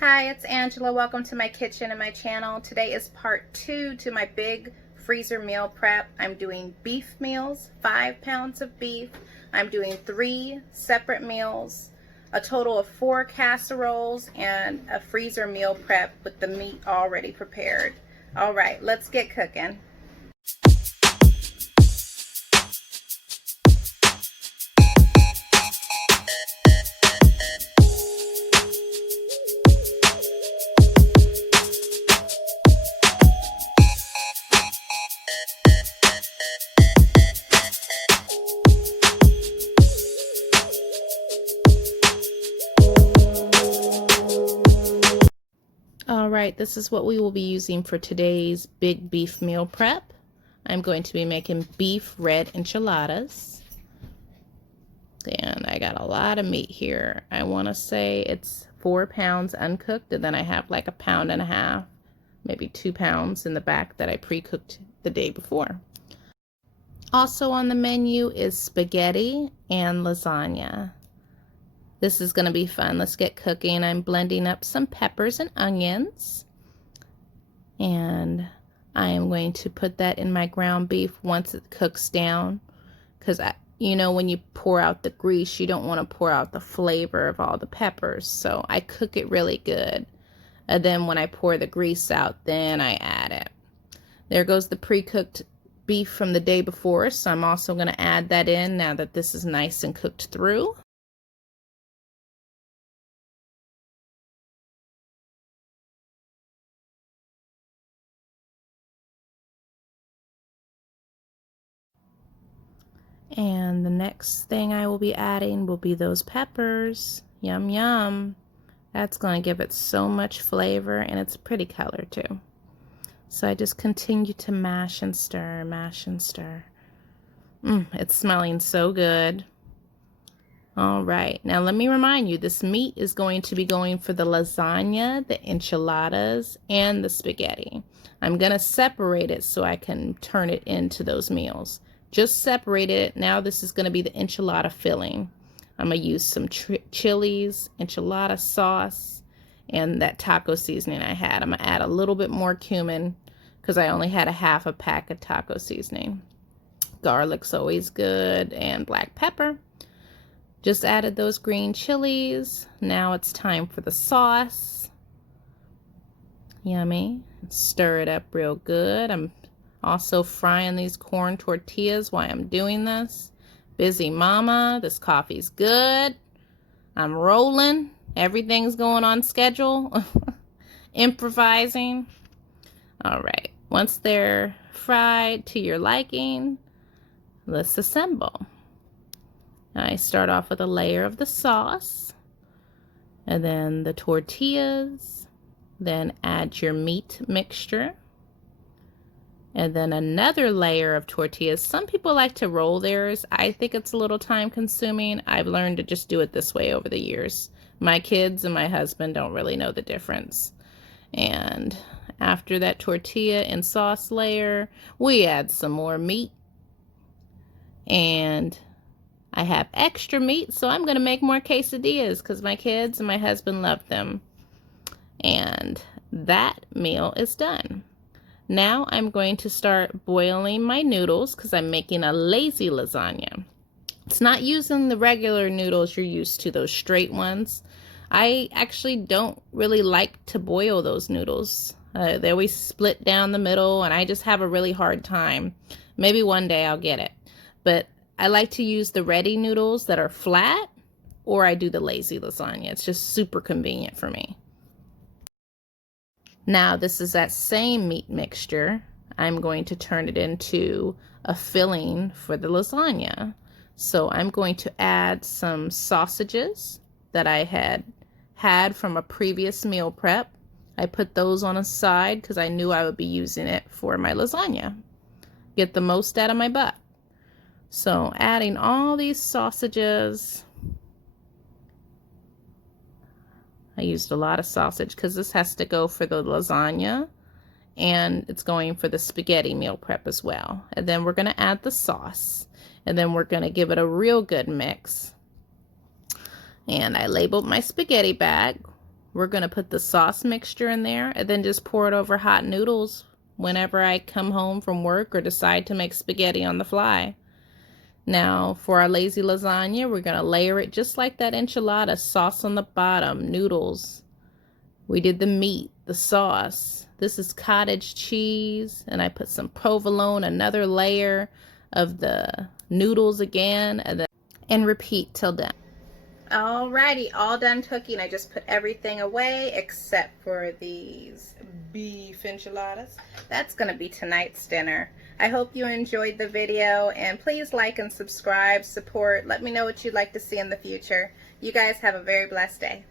Hi, it's Angela. Welcome to my kitchen and my channel. Today is part 2 to my big freezer meal prep. I'm doing beef meals, 5 pounds of beef. I'm doing 3 separate meals, a total of 4 casseroles, and a freezer meal prep with the meat already prepared. All right, let's get cooking. All right, this is what we will be using for today's big beef meal prep. I'm going to be making beef red enchiladas. And I got a lot of meat here. I want to say it's 4 pounds uncooked, and then I have like 1.5 pounds, maybe 2 pounds in the back that I pre-cooked the day before. Also on the menu is spaghetti and lasagna. This is going to be fun. Let's get cooking. I'm blending up some peppers and onions, and I am going to put that in my ground beef once it cooks down, because you know, when you pour out the grease, you don't want to pour out the flavor of all the peppers. So I cook it really good. And then when I pour the grease out, then I add it. There goes the pre-cooked beef from the day before. So I'm also going to add that in now that this is nice and cooked through. And the next thing I will be adding will be those peppers. Yum, yum. That's going to give it so much flavor, and it's a pretty color too. So I just continue to mash and stir, mash and stir. It's smelling so good. All right, now let me remind you, this meat is going to be going for the lasagna, the enchiladas, and the spaghetti. I'm going to separate it so I can turn it into those meals. Just separate it. Now this is going to be the enchilada filling. I'm going to use some chilies, enchilada sauce, and that taco seasoning I had. I'm going to add a little bit more cumin because I only had 1/2 pack of taco seasoning. Garlic's always good, and black pepper. Just added those green chilies. Now it's time for the sauce. Yummy. Stir it up real good. I'm also frying these corn tortillas while I'm doing this. Busy mama. This coffee's good. I'm rolling. Everything's going on schedule. Improvising. All right. Once they're fried to your liking, let's assemble. I start off with a layer of the sauce, and then the tortillas, then add your meat mixture, and then another layer of tortillas. Some people like to roll theirs. I think it's a little time consuming. I've learned to just do it this way over the years. My kids and my husband don't really know the difference. And after that tortilla and sauce layer, we add some more meat. And I have extra meat, so I'm going to make more quesadillas because my kids and my husband love them. And that meal is done. Now I'm going to start boiling my noodles because I'm making a lazy lasagna. It's not using the regular noodles you're used to, those straight ones. I actually don't really like to boil those noodles. They always split down the middle, and I just have a really hard time. Maybe one day I'll get it. But I like to use the ready noodles that are flat, or I do the lazy lasagna. It's just super convenient for me. Now this is that same meat mixture. I'm going to turn it into a filling for the lasagna. So I'm going to add some sausages that I had from a previous meal prep. I put those on a side because I knew I would be using it for my lasagna. Get the most out of my butt. So adding all these sausages. I used a lot of sausage because this has to go for the lasagna, and it's going for the spaghetti meal prep as well. And then we're going to add the sauce, and then we're going to give it a real good mix. And I labeled my spaghetti bag we're going to put the sauce mixture in there and then just pour it over hot noodles whenever I come home from work or decide to make spaghetti on the fly. Now for our lazy lasagna, we're going to layer it just like that enchilada, sauce on the bottom, noodles. We did the meat, the sauce. This is cottage cheese, and I put some provolone, another layer of the noodles again, and repeat till done. Alrighty, all done cooking. I just put everything away except for these beef enchiladas. That's going to be tonight's dinner. I hope you enjoyed the video, and please like and subscribe, support. Let me know what you'd like to see in the future. You guys have a very blessed day.